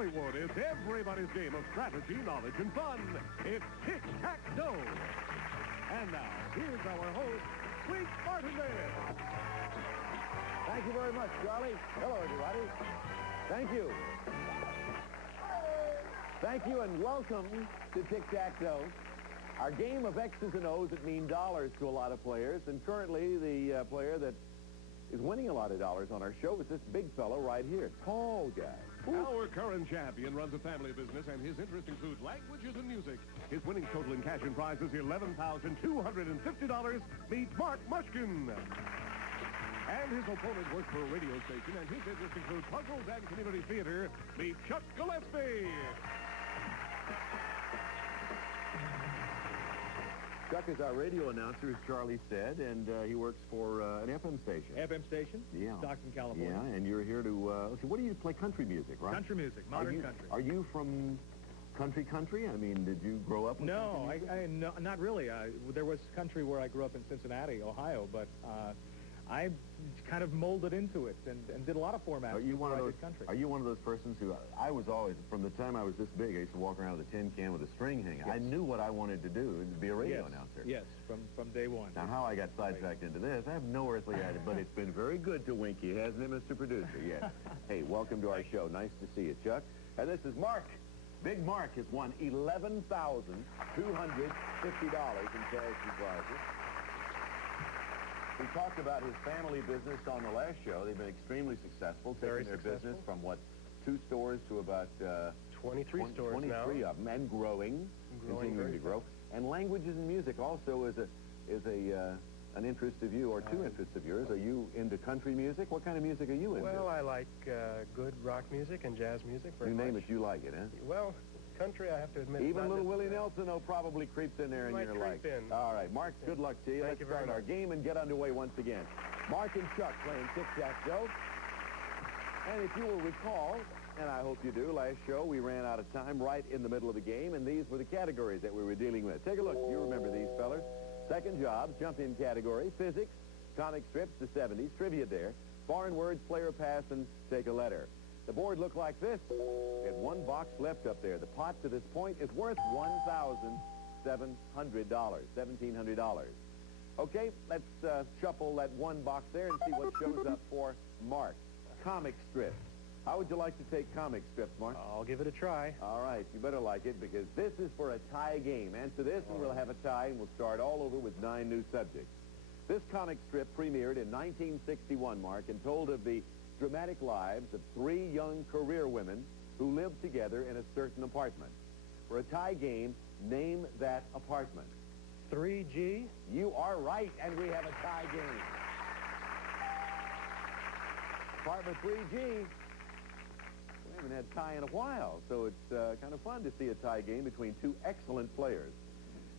Hollywood, it's everybody's game of strategy, knowledge, and fun. It's Tic-Tac-Toe. And now, here's our host, Sweet Martindale. Thank you very much, Charlie. Hello, everybody. Thank you. Thank you and welcome to Tic-Tac-Toe. Our game of X's and O's that mean dollars to a lot of players. And currently, the player that is winning a lot of dollars on our show is this big fellow right here, tall guy. Our current champion runs a family business, and his interests include languages and music. His winnings total in cash and prizes $11,250. Meet Marc Mushkin. And his opponent works for a radio station, and his interests include puzzles and community theater. Meet Chuck Gillespie. Chuck is our radio announcer, as Charlie said, and he works for an FM station. FM station? Yeah. Stockton, California. Yeah, and you're here to, let's see, what do you play? Country music, right? Country music, modern country. Are you from country? I mean, did you grow up with country music? No, not really. There was country where I grew up in Cincinnati, Ohio, but I kind of molded into it and did a lot of formats. Are you one of those country. Are you one of those persons who I was always, from the time I was this big, I used to walk around with a tin can with a string hanging. Yes. I knew what I wanted to do, to be a radio announcer. Yes, from day one. Now, how I got sidetracked into this, I have no earthly idea, but it's been very good to Winky, hasn't it, Mr. Producer? Yes. Hey, welcome to our show. Nice to see you, Chuck. And this is Mark. Big Mark has won $11,250 in cash and prizes. We talked about his family business on the last show. They've been extremely successful, taking their business from, what, 2 stores to about 23 stores 23 now. of them, and continuing to grow. And languages and music also is an interest of you, or 2 interests of yours. Are you into country music? What kind of music are you into? Well, I like good rock music and jazz music very much. You name it, you like it, huh? Well, country, I have to admit. Even little Willie Nelson, though, probably creeps in there, and you're like, all right, Mark, good luck to you. Let's start our game and get underway once again. Mark and Chuck playing Tic-Tac-Toe. And if you will recall, and I hope you do, last show we ran out of time right in the middle of the game, and these were the categories that we were dealing with. Take a look. You remember these fellers. Second jobs, jump-in category, physics, comic strips, the 70s, trivia dare, foreign words, player pass, and take a letter. The board looked like this. We had 1 box left up there. The pot to this point is worth $1,700. Okay, let's shuffle that 1 box there and see what shows up for Mark. Comic strips. How would you like to take comic strips, Mark? I'll give it a try. All right, you better like it, because this is for a tie game. Answer this and we'll have a tie, and we'll start all over with 9 new subjects. This comic strip premiered in 1961, Mark, and told of the dramatic lives of 3 young career women who lived together in a certain apartment. For a tie game, name that apartment. 3G? You are right, and we have a tie game. Apartment 3G. We haven't had tie in a while, so it's kind of fun to see a tie game between 2 excellent players.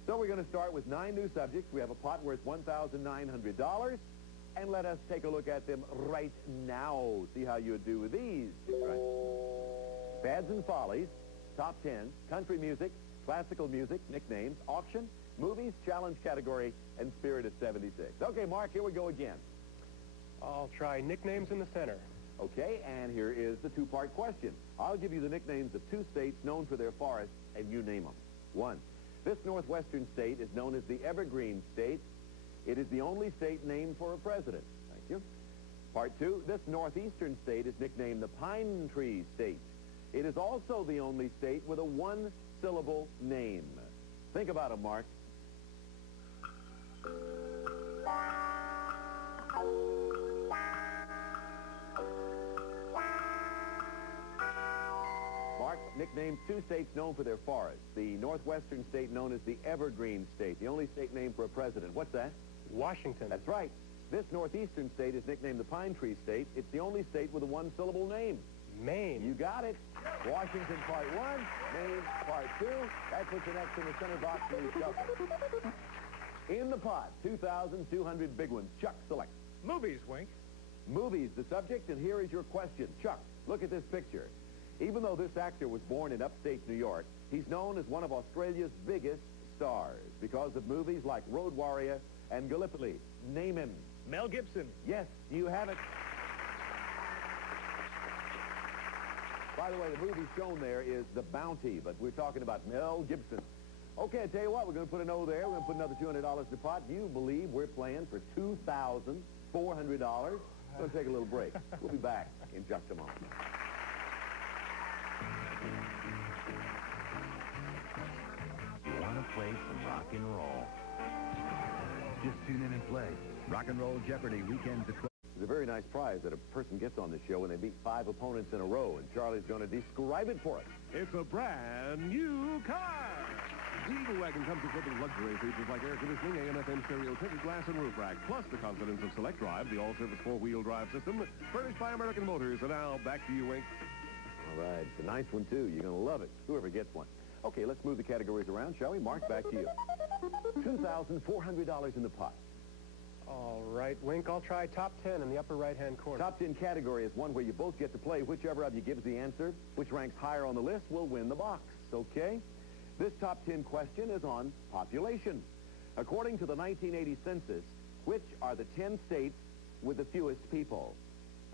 So we're going to start with 9 new subjects. We have a pot worth $1,900. And let us take a look at them right now. See how you do with these. Right. Fads and follies, top 10, country music, classical music, nicknames, auction, movies, challenge category, and spirit of 76. Okay, Mark, here we go again. I'll try nicknames in the center. Okay, and here is the 2-part question. I'll give you the nicknames of 2 states known for their forests, and you name them. 1. This northwestern state is known as the Evergreen State. It is the only state named for a president. Thank you. Part 2, this northeastern state is nicknamed the Pine Tree State. It is also the only state with a 1-syllable name. Think about it, Mark. Mark, nicknames 2 states known for their forests. The northwestern state known as the Evergreen State, the only state named for a president. What's that? Washington. That's right. This northeastern state is nicknamed the Pine Tree State. It's the only state with a 1-syllable name. Maine. You got it. Washington, part 1. Maine, part 2. That puts an X in the center box and we shuffle. In the pot, 2,200 big ones. Chuck, select. Movies, Wink. Movies, the subject, and here is your question. Chuck, look at this picture. Even though this actor was born in upstate New York, he's known as one of Australia's biggest stars because of movies like Road Warrior and Gallipoli. Name him. Mel Gibson. Yes, you have it. By the way, the movie shown there is The Bounty, but we're talking about Mel Gibson. Okay, I tell you what, we're going to put an O there. We're going to put another $200 in the pot. Do you believe we're playing for $2,400? We're going to take a little break. We'll be back in just a moment. You want to play some rock and roll? Just tune in and play Rock and Roll Jeopardy weekends at 12. It's a very nice prize that a person gets on the show when they beat 5 opponents in a row, and Charlie's going to describe it for us. It's a brand new car. The Eagle Wagon comes equipped with luxury features like air conditioning, AM/FM stereo, tinted glass, and roof rack, plus the confidence of Select Drive, the all-service four-wheel drive system, furnished by American Motors. And now, back to you, Wink. All right, it's a nice one, too. You're going to love it, whoever gets one. Okay, let's move the categories around, shall we? Mark, back to you. $2,400 in the pot. All right, Wink, I'll try top 10 in the upper right-hand corner. Top 10 category is one where you both get to play. Whichever of you gives the answer, which ranks higher on the list, will win the box, okay? This top 10 question is on population. According to the 1980 census, which are the 10 states with the fewest people?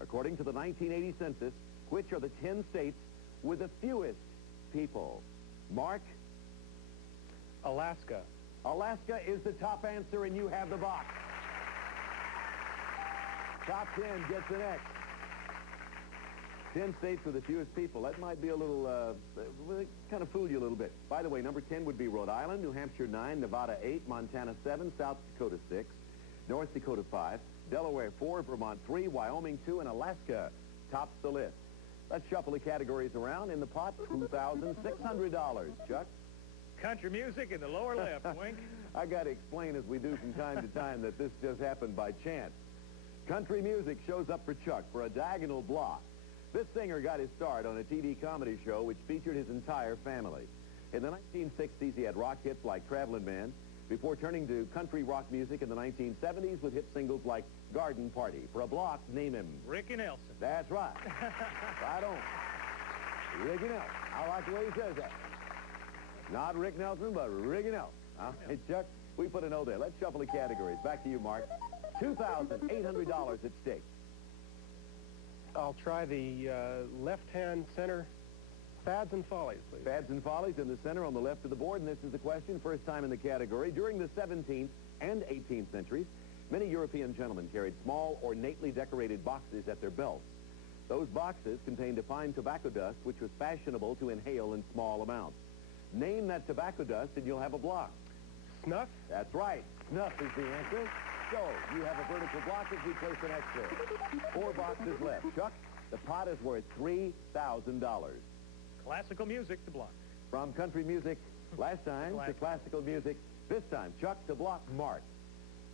According to the 1980 census, which are the 10 states with the fewest people? Mark? Alaska. Alaska is the top answer, and you have the box. Top 10 gets an X. 10 states with the fewest people. That might be a little, kind of fool you a little bit. By the way, number 10 would be Rhode Island, New Hampshire 9, Nevada 8, Montana 7, South Dakota 6, North Dakota 5, Delaware 4, Vermont 3, Wyoming 2, and Alaska tops the list. Let's shuffle the categories around. In the pot, $2,600. Chuck? Country music in the lower left, Wink. I got to explain, as we do from time to time, that this just happened by chance. Country music shows up for Chuck for a diagonal block. This singer got his start on a TV comedy show which featured his entire family. In the 1960s, he had rock hits like Travelin' Man, before turning to country rock music in the 1970s with hit singles like Garden Party. For a block, name him. Ricky Nelson. That's right. Right on. Ricky Nelson. I like the way he says that. Not Rick Nelson, but Ricky Nelson. Huh? Hey, Chuck, we put an O there. Let's shuffle the categories. Back to you, Mark. $2,800 at stake. I'll try the left-hand center Fads and Follies, please. Fads and Follies in the center on the left of the board, and this is the question. First time in the category. During the 17th and 18th centuries, many European gentlemen carried small, ornately decorated boxes at their belts. Those boxes contained a fine tobacco dust, which was fashionable to inhale in small amounts. Name that tobacco dust, and you'll have a block. Snuff? That's right. Snuff is the answer. So, you have a vertical block as we place an X there. 4 boxes left. Chuck, the pot is worth $3,000. Classical music to block. From country music last time to classical music this time. Chuck to block Mark.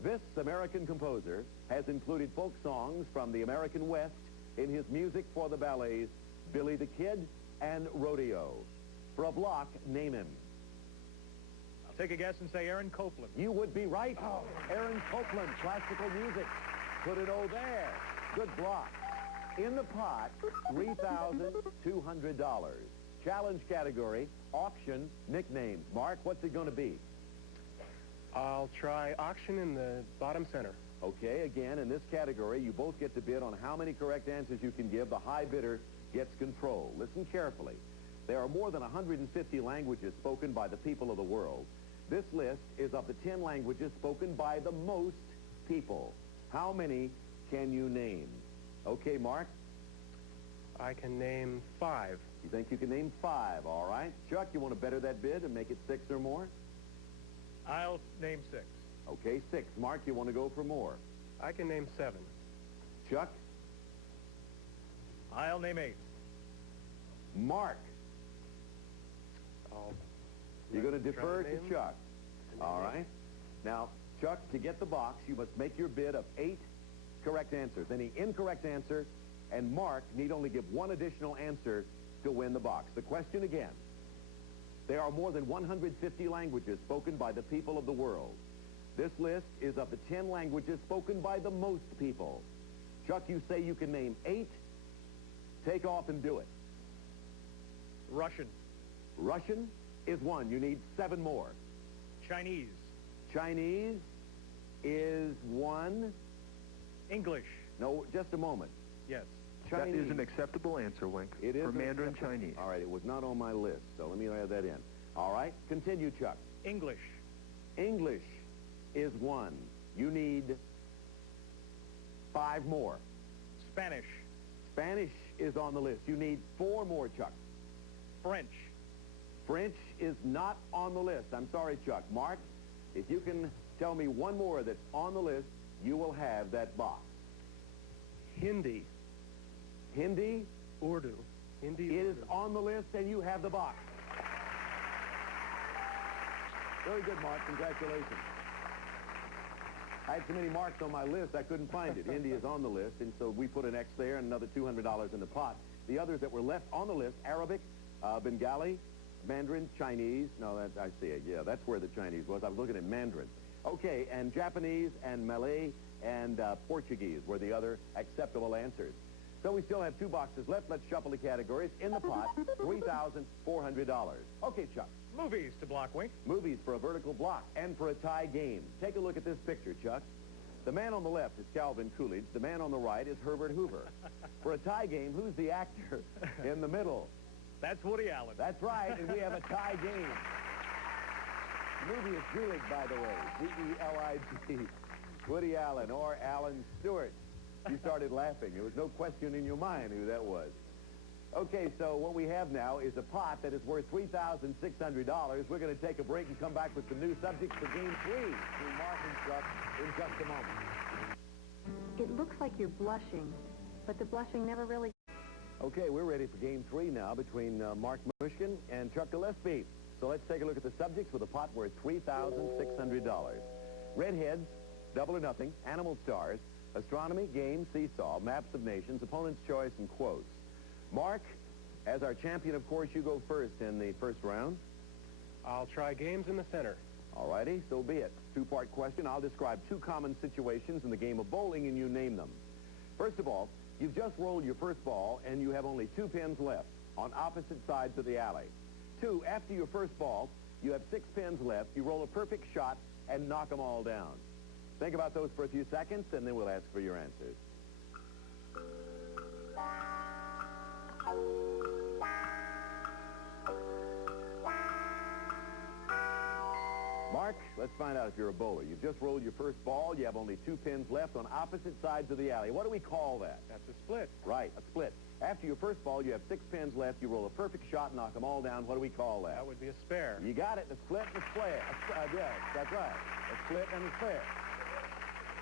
This American composer has included folk songs from the American West in his music for the ballets Billy the Kid and Rodeo. For a block, name him. I'll take a guess and say Aaron Copland. You would be right. Oh. Aaron Copland, classical music. Put an O there. Good block. In the pot, $3,200. Challenge category, auction, nicknames. Mark, what's it going to be? I'll try auction in the bottom center. Okay, again, in this category, you both get to bid on how many correct answers you can give. The high bidder gets control. Listen carefully. There are more than 150 languages spoken by the people of the world. This list is of the 10 languages spoken by the most people. How many can you name? Okay, Mark? I can name 5. You think you can name 5, all right. Chuck, you want to better that bid and make it 6 or more? I'll name 6. Okay, 6. Mark, you want to go for more? I can name 7. Chuck? I'll name 8. Mark? You're going to defer to Chuck. All right. Now, Chuck, to get the box, you must make your bid of 8 correct answers. Any incorrect answer, and Mark need only give 1 additional answer to win the box. The question again. There are more than 150 languages spoken by the people of the world. This list is of the 10 languages spoken by the most people. Chuck, you say you can name 8. Take off and do it. Russian. Russian is 1. You need 7 more. Chinese. Chinese is 1. English. No, just a moment. Yes. Chinese. That is an acceptable answer, Wink. It is for Mandarin Chinese. All right, it was not on my list, so let me add that in. All right, continue, Chuck. English. English is 1. You need 5 more. Spanish. Spanish is on the list. You need 4 more, Chuck. French. French is not on the list. I'm sorry, Chuck. Mark, if you can tell me 1 more that's on the list, you will have that box. Hindi. Hindi? Urdu. Hindi. Is Urdu. on the list, and you have the box. Very good, Mark. Congratulations. I had so many marks on my list, I couldn't find it. Hindi is on the list, and so we put an X there and another $200 in the pot. The others that were left on the list, Arabic, Bengali, Mandarin, Chinese. No, that, I see it. Yeah, that's where the Chinese was. I was looking at Mandarin. Okay, and Japanese and Malay and Portuguese were the other acceptable answers. So we still have 2 boxes left. Let's shuffle the categories. In the pot, $3,400. Okay, Chuck. Movies to block, Wink. Movies for a vertical block and for a tie game. Take a look at this picture, Chuck. The man on the left is Calvin Coolidge. The man on the right is Herbert Hoover. For a tie game, who's the actor in the middle? That's Woody Allen. That's right, and we have a tie game. The movie is Julig, by the way. D-E-L-I-G. Woody Allen or Alan Stewart. You started laughing. There was no question in your mind who that was. Okay, so what we have now is a pot that is worth $3,600. We're going to take a break and come back with some new subjects for Game 3 between Mark and Chuck in just a moment. It looks like you're blushing, but the blushing never really... Okay, we're ready for Game 3 now between Mark Mushkin and Chuck Gillespie. So let's take a look at the subjects with a pot worth $3,600. Redheads, Double or Nothing, Animal Stars, Astronomy, Game, Seesaw, Maps of Nations, Opponent's Choice, and Quotes. Mark, as our champion, of course, you go first in the first round. I'll try games in the center. All righty, so be it. 2-part question. I'll describe 2 common situations in the game of bowling, and you name them. First of all, you've just rolled your first ball, and you have only 2 pins left on opposite sides of the alley. 2, after your first ball, you have 6 pins left. You roll a perfect shot and knock them all down. Think about those for a few seconds, and then we'll ask for your answers. Mark, let's find out if you're a bowler. You've just rolled your first ball. You have only 2 pins left on opposite sides of the alley. What do we call that? That's a split. Right, a split. After your first ball, you have 6 pins left. You roll a perfect shot, knock them all down. What do we call that? That would be a spare. You got it. A split and a flare. Yeah, that's right. A split and a flare.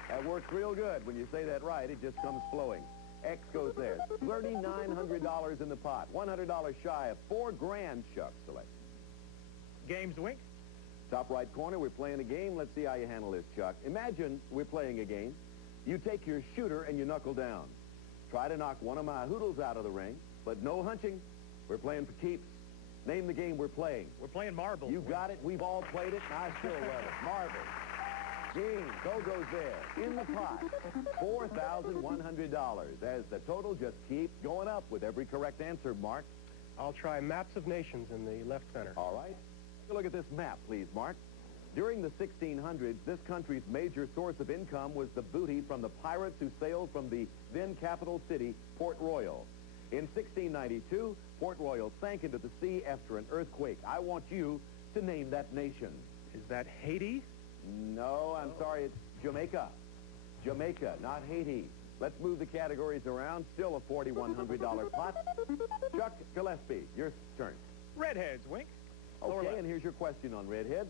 That works real good. When you say that right, it just comes flowing. X goes there. $3,900 in the pot. $100 shy of $4 grand, Chuck. Select. Games, Wink. Top right corner, we're playing a game. Let's see how you handle this, Chuck. Imagine we're playing a game. You take your shooter and you knuckle down. Try to knock one of my hoodles out of the ring, but no hunching. We're playing for keeps. Name the game we're playing. We're playing marbles. You got it. We've all played it, and I still love it. Marbles. Game. Goes there. In the pot. $4,100. As the total just keeps going up with every correct answer, Mark. I'll try Maps of Nations in the left center. All right. Take a look at this map, please, Mark. During the 1600s, this country's major source of income was the booty from the pirates who sailed from the then capital city, Port Royal. In 1692, Port Royal sank into the sea after an earthquake. I want you to name that nation. Is that Haiti? No, I'm sorry, it's Jamaica. Jamaica, not Haiti. Let's move the categories around. Still a $4,100 pot. Chuck Gillespie, your turn. Redheads, Wink. Okay, and here's your question on redheads.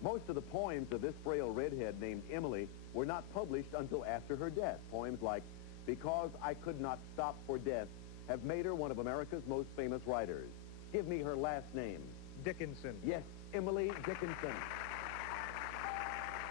Most of the poems of this frail redhead named Emily were not published until after her death. Poems like, Because I Could Not Stop for Death, have made her one of America's most famous writers. Give me her last name. Dickinson. Yes, Emily Dickinson.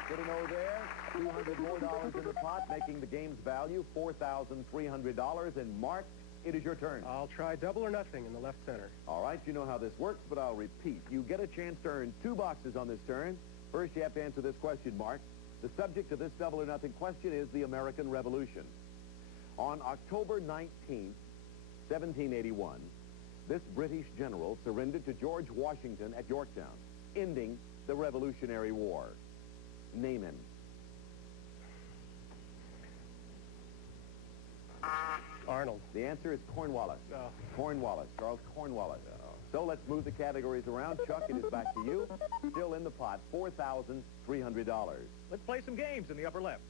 Good to know there. $200 more in the pot, making the game's value $4,300. And Mark, it is your turn. I'll try Double or Nothing in the left center. All right, you know how this works, but I'll repeat. You get a chance to earn 2 boxes on this turn. First, you have to answer this question, Mark. The subject of this Double or Nothing question is the American Revolution. On October 19th, 1781, this British general surrendered to George Washington at Yorktown, ending the Revolutionary War. Name him. Arnold. The answer is Cornwallis. Oh. Cornwallis, Charles Cornwallis. Oh. So let's move the categories around. Chuck, it is back to you. Still in the pot, $4,300. Let's play some games in the upper left.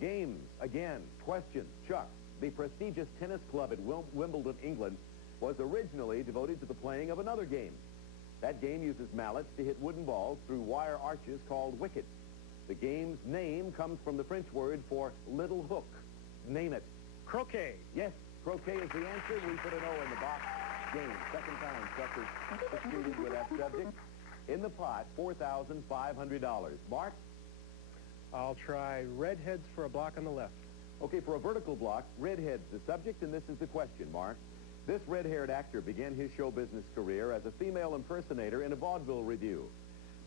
Games, again. Question, Chuck. The prestigious tennis club at Wimbledon, England, was originally devoted to the playing of another game. That game uses mallets to hit wooden balls through wire arches called wickets. The game's name comes from the French word for little hook. Name it. Croquet. Yes, croquet is the answer. We put an O in the box. Game. Second time Chuck has succeeded with that subject. In the pot, $4,500. Mark? I'll try redheads for a block on the left. Okay, for a vertical block, redhead's the subject, and this is the question, Mark. This red-haired actor began his show business career as a female impersonator in a vaudeville revue.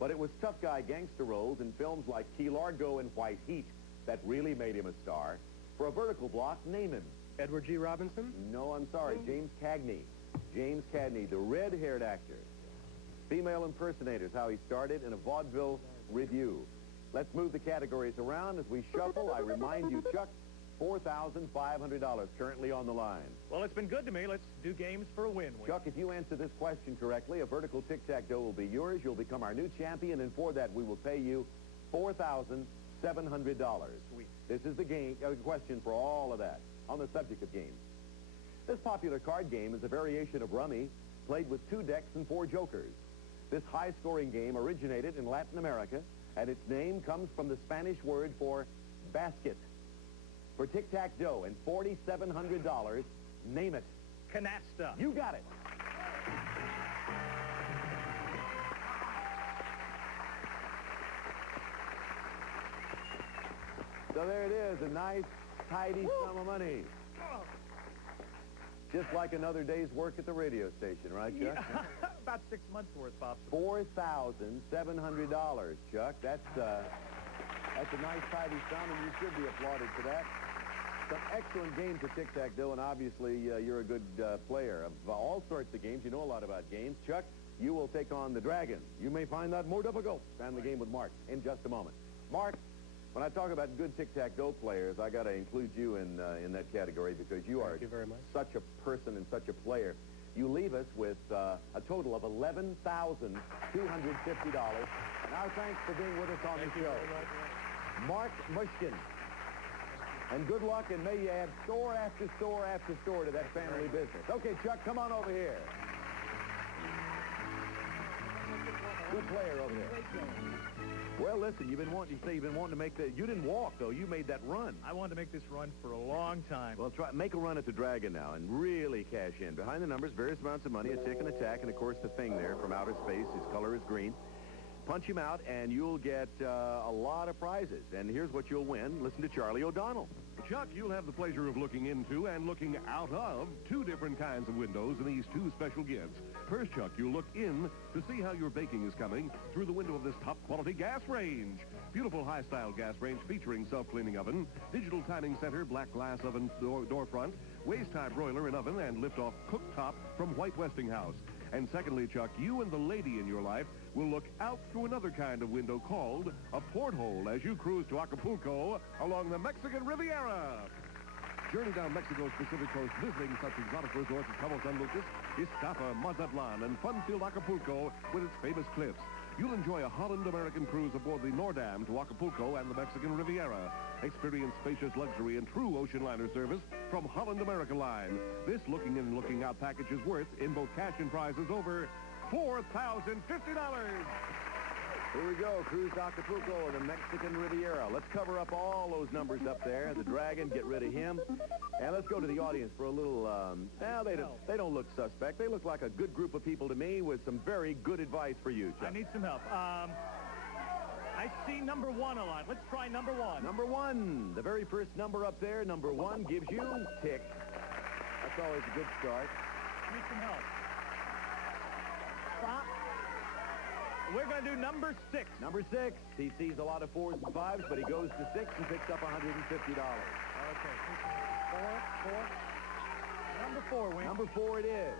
But it was tough guy gangster roles in films like Key Largo and White Heat that really made him a star. For a vertical block, name him. Edward G. Robinson? No, I'm sorry, James Cagney. James Cagney, the red-haired actor. Female impersonators, how he started in a vaudeville revue. Let's move the categories around as we shuffle. I remind you, Chuck, $4,500 currently on the line. Well, it's been good to me. Let's do games for a win. Chuck, if you answer this question correctly, a vertical tic-tac-toe will be yours. You'll become our new champion, and for that, we will pay you $4,700. Sweet. This is the game question for all of that on the subject of games. This popular card game is a variation of rummy played with 2 decks and 4 jokers. This high-scoring game originated in Latin America, and its name comes from the Spanish word for basket. For tic-tac-toe and $4,700, name it. Canasta. You got it. So there it is, a nice, tidy sum of money. Just like another day's work at the radio station, right, Chuck? Yeah. About 6 months' worth, Pops. $4,700, Chuck. That's a nice, tidy sum, and you should be applauded for that. Some excellent games of tic-tac-toe, and obviously you're a good player of all sorts of games. You know a lot about games. Chuck, you will take on the Dragon. You may find that more difficult than the game with Mark in just a moment. Mark, when I talk about good tic-tac-toe players, I got to include you in that category because you are Thank you very much. such a person and such a player. You leave us with a total of $11,250, and our thanks for being with us on the show. Mark Mushkin. And good luck, and may you add store after store after store to that family business. Okay, Chuck, come on over here. Good player over there. Well, listen, you've been wanting to make that. You didn't walk, though. You made that run. I wanted to make this run for a long time. Well, make a run at the Dragon now and really cash in. Behind the numbers, various amounts of money, a tick and attack, and, of course, the thing there from outer space. His color is green. Punch him out, and you'll get a lot of prizes. And here's what you'll win. Listen to Charlie O'Donnell. Chuck, you'll have the pleasure of looking into and looking out of 2 different kinds of windows in these 2 special gifts. First, Chuck, you'll look in to see how your baking is coming through the window of this top-quality gas range. Beautiful high-style gas range featuring self-cleaning oven, digital timing center, black glass oven door front, waist-high broiler and oven, and lift-off cooktop from White Westinghouse. And secondly, Chuck, you and the lady in your life will look out through another kind of window called a porthole as you cruise to Acapulco along the Mexican Riviera. Journey down Mexico's Pacific coast, visiting such exotic resorts as Cabo San Lucas, Iztapa, Mazatlan, and fun-filled Acapulco with its famous cliffs. You'll enjoy a Holland-American cruise aboard the Nordam to Acapulco and the Mexican Riviera. Experience spacious luxury and true ocean liner service from Holland America Line. This looking in and looking out package is worth, in both cash and prizes, over $4,050. Here we go, cruise to Acapulco or the Mexican Riviera. Let's cover up all those numbers up there. The Dragon, get rid of him. And let's go to the audience for a little, they don't look suspect. They look like a good group of people to me with some very good advice for you, Chuck. I need some help. I see number 1 a lot. Let's try number 1. Number 1, the very first number up there, number 1 gives you tick. That's always a good start. I need some help. We're going to do number 6. Number 6. He sees a lot of 4s and 5s, but he goes to 6 and picks up $150. Okay. 4. Number 4, Wayne. Number 4 it is.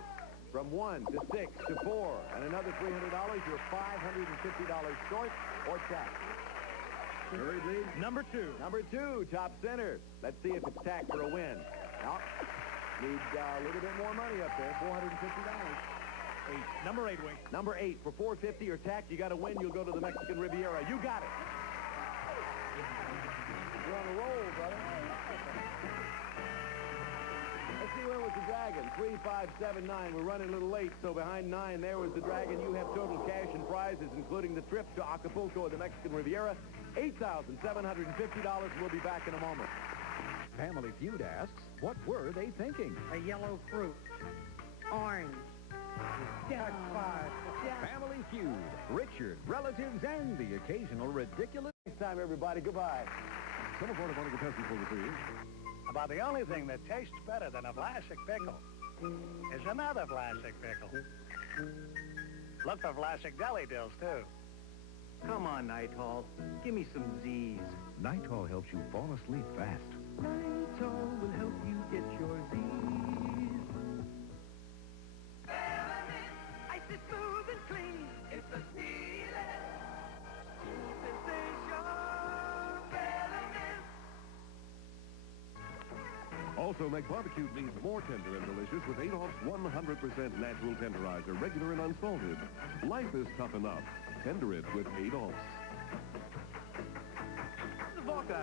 From 1 to 6 to 4. And another $300. You're $550 short or tax. Third lead. Number 2. Number 2, top center. Let's see if it's tack for a win. Now, Need a little bit more money up there, $450. 8. Number 8, Wink. Number 8, for $450 or tack, you got to win. You'll go to the Mexican Riviera. You got it. You're on a roll, brother. Let's see, where was the Dragon? 3, 5, 7, 9. We're running a little late, so behind 9, there was the Dragon. You have total cash and prizes, including the trip to Acapulco and the Mexican Riviera. $8,750. We'll be back in a moment. Family Feud asks, what were they thinking? A yellow fruit. Orange. Family Feud, Richard, relatives, and the occasional ridiculous... Next time, everybody. Goodbye. Some of our contestants will receive. About the only thing that tastes better than a Vlasic pickle is another Vlasic pickle. Look for Vlasic deli dills, too. Come on, Nitol. Give me some Z's. Nitol helps you fall asleep fast. Nitol will help you get your Z's. Ice is smooth and clean. It's a feeling. Sensation. Also, make barbecued meats more tender and delicious with Adolph's 100% natural tenderizer, regular and unsalted. Life is tough enough. Tender it with Adolph's.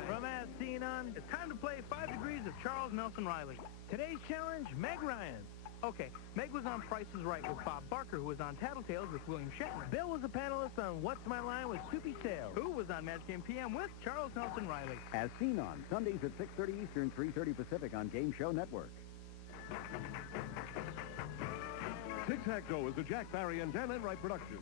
From As Seen On, it's time to play 5 Degrees of Charles Nelson Riley. Today's challenge, Meg Ryan. Okay, Meg was on Price is Right with Bob Barker, who was on Tattletales with William Shatner. Bill was a panelist on What's My Line with Soupy Sales, who was on Match Game PM with Charles Nelson Riley. As Seen On, Sundays at 6:30 Eastern, 3:30 Pacific on Game Show Network. Tic-Tac-Toe is a Jack Barry and Dan Enright production.